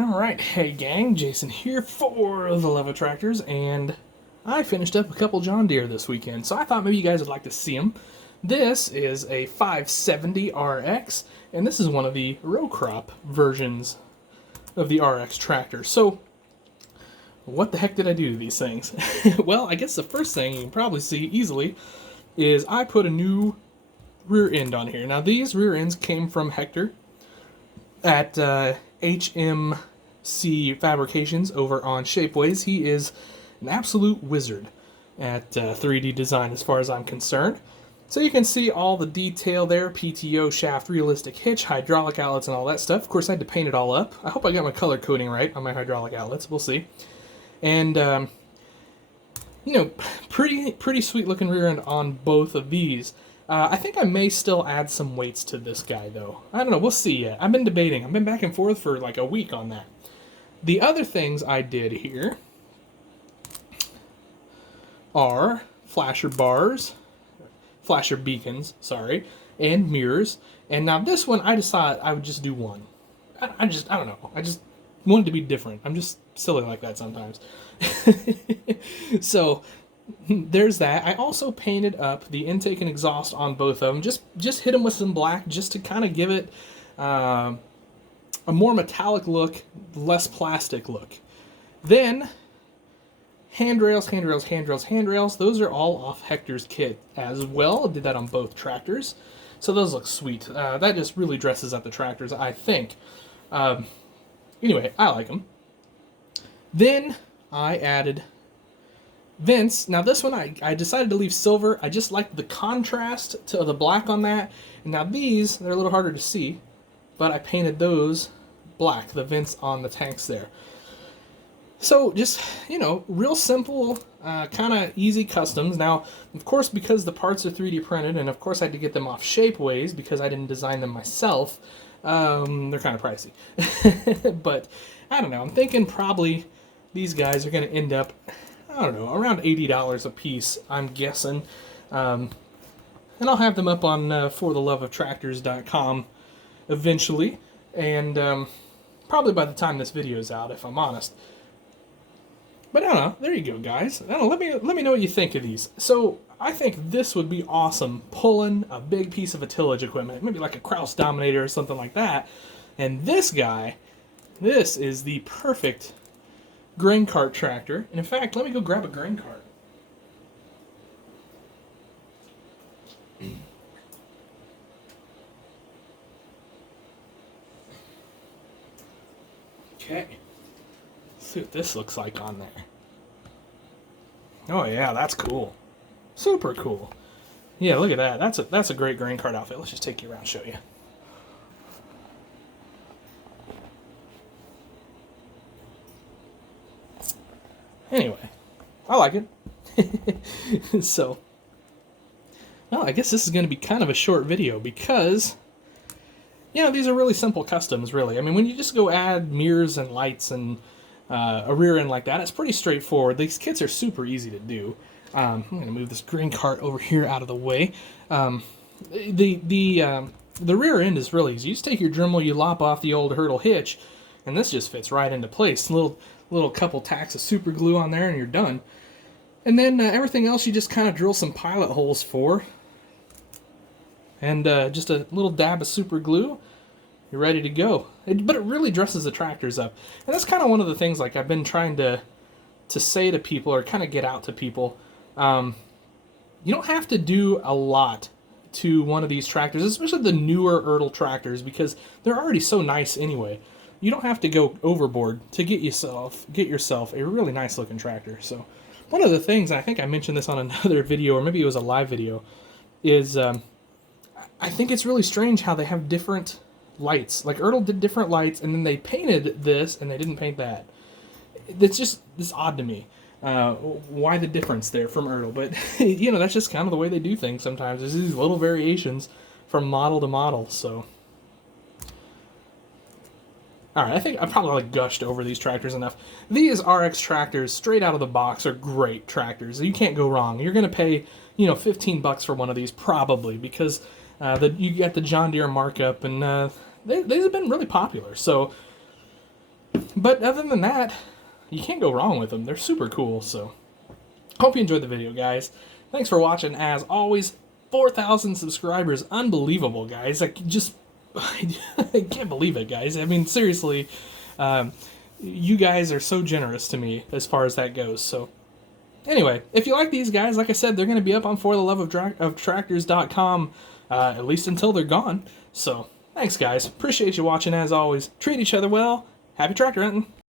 Alright, hey gang, Jason here for the Love of Tractors, and I finished up a couple John Deere this weekend, so I thought maybe you guys would like to see them. This is a 570 RX, and this is one of the row crop versions of the RX tractor. So, what the heck did I do to these things? Well, I guess the first thing you can probably see easily is I put a new rear end on here. Now, these rear ends came from Hector at HMC Fabrications over on Shapeways. He is an absolute wizard at 3D design as far as I'm concerned. So you can see all the detail there, PTO, shaft, realistic hitch, hydraulic outlets, and all that stuff. Of course, I had to paint it all up. I hope I got my color coding right on my hydraulic outlets. We'll see. And, you know, pretty sweet looking rear end on both of these. I think I may still add some weights to this guy, though. I don't know. We'll see yet. I've been debating. I've been back and forth for like a week on that. The other things I did here are flasher beacons, sorry, and mirrors. And now this one, I decided I would just do one. I don't know. I just wanted to be different. I'm just silly like that sometimes. So there's that. I also painted up the intake and exhaust on both of them. Just hit them with some black just to kind of give it a more metallic look, less plastic look. Then handrails. Those are all off Hector's kit as well. I did that on both tractors. So those look sweet. That just really dresses up the tractors, I think. Anyway, I like them. Then I added vents. Now this one I decided to leave silver. I just liked the contrast to the black on that. And now these, they're a little harder to see, but I painted those black, the vents on the tanks there. So just, you know, real simple, kind of easy customs. Now, of course, because the parts are 3D printed, and of course I had to get them off Shapeways because I didn't design them myself, they're kind of pricey. But, I don't know, I'm thinking probably these guys are going to end up, I don't know, around $80 a piece, I'm guessing. And I'll have them up on fortheloveoftractors.com eventually, and probably by the time this video is out, if I'm honest. But I don't know, there you go, guys. I don't know, let me know what you think of these. So, I think this would be awesome, pulling a big piece of a tillage equipment, maybe like a Kraus Dominator or something like that. And this guy, this is the perfect grain cart tractor. And in fact, let me go grab a grain cart. Okay. Let's see what this looks like on there. Oh yeah, that's cool. Super cool. Yeah, look at that. That's a great grain cart outfit. Let's just take you around and show you. Anyway, I like it. So, well, I guess this is going to be kind of a short video because, you know, these are really simple customs, really. I mean, when you just go add mirrors and lights and a rear end like that, it's pretty straightforward. These kits are super easy to do. I'm going to move this grain cart over here out of the way. The rear end is really easy. You just take your Dremel, you lop off the old hurdle hitch, and this just fits right into place. Little couple tacks of super glue on there and you're done. And then everything else you just kind of drill some pilot holes for. And just a little dab of super glue. You're ready to go. But it really dresses the tractors up. And that's kind of one of the things like I've been trying to say to people or kind of get out to people. You don't have to do a lot to one of these tractors, especially the newer Ertl tractors, because they're already so nice anyway. You don't have to go overboard to get yourself a really nice looking tractor. So one of the things, and I think I mentioned this on another video, or maybe it was a live video, is I think it's really strange how they have different lights. Like Ertl did different lights, and then they painted this, and they didn't paint that. It's odd to me. Why the difference there from Ertl? But, you know, that's just kind of the way they do things sometimes. There's these little variations from model to model, so. Alright, I think I probably like gushed over these tractors enough. These RX tractors, straight out of the box, are great tractors. You can't go wrong. You're going to pay, you know, $15 for one of these, probably, because you get the John Deere markup, and these have been really popular. So, But other than that, you can't go wrong with them. They're super cool. So hope you enjoyed the video, guys. Thanks for watching. As always, 4,000 subscribers. Unbelievable, guys. I can't believe it, guys. I mean, seriously, you guys are so generous to me as far as that goes. So anyway, if you like these guys, like I said, they're going to be up on fortheloveoftractors.com, at least until they're gone. So thanks, guys. Appreciate you watching, as always. Treat each other well. Happy tractor hunting.